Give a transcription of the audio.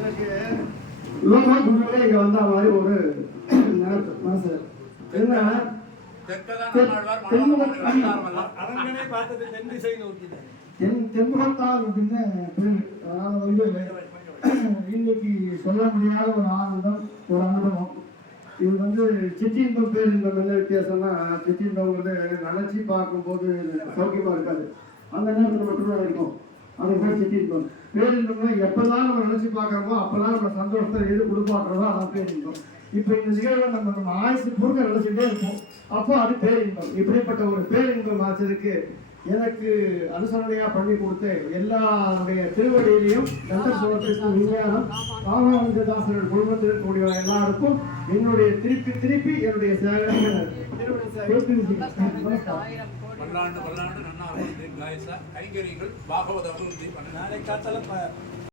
எனக்கு லோகா குருவே இங்க வந்த மாதிரி ஒரு நினைப்பு மனசு. என்ன தென்முகத்தால் அப்படின்னு பேரு. அதாவது வந்து இன்னைக்கு சொல்ல முடியாத ஒரு ஆனந்தம், ஒரு அனுபவம். இது வந்து சிற்றின்பம் பேரின்பம் என்ன வித்தியாசம்னா, சிற்றின்பம்ங்கிறது நினைச்சி பார்க்கும்போது சௌக்கியமா இருக்காது, அந்த நேரத்தில் மட்டும்தான் இருக்கும். அது போய் சிற்றின்பம். பேரின்பம்னா எப்பதான் நம்ம நினைச்சு பார்க்கறோமோ அப்பெல்லாம் நம்ம சந்தோஷத்தை எது கொடுப்பாடுறதோ அதான் பேரின்பம். இப்போ இந்த நிகழ்வை நம்ம ஆயுசு பொறுக்க நினைச்சுட்டே இருப்போம், அப்போ அது பேரின்பம். இப்படிப்பட்ட ஒரு பேரின்பம் ஆச்சதுக்கு எனக்கு அனுசரணையா பண்ணி கொடுத்து எல்லாருடைய திருவடியிலையும் கந்த சோழத்திற்கும் விஞ்ஞானம் ராமானுஜதாசர்கள் குடும்பத்தில் இருக்கக்கூடிய எல்லாருக்கும் என்னுடைய திருப்பி என்னுடைய பல்லாண்டு நன்னா கைங்கரிகள் பாகவத அபிவிருத்தி நாளை காத்தால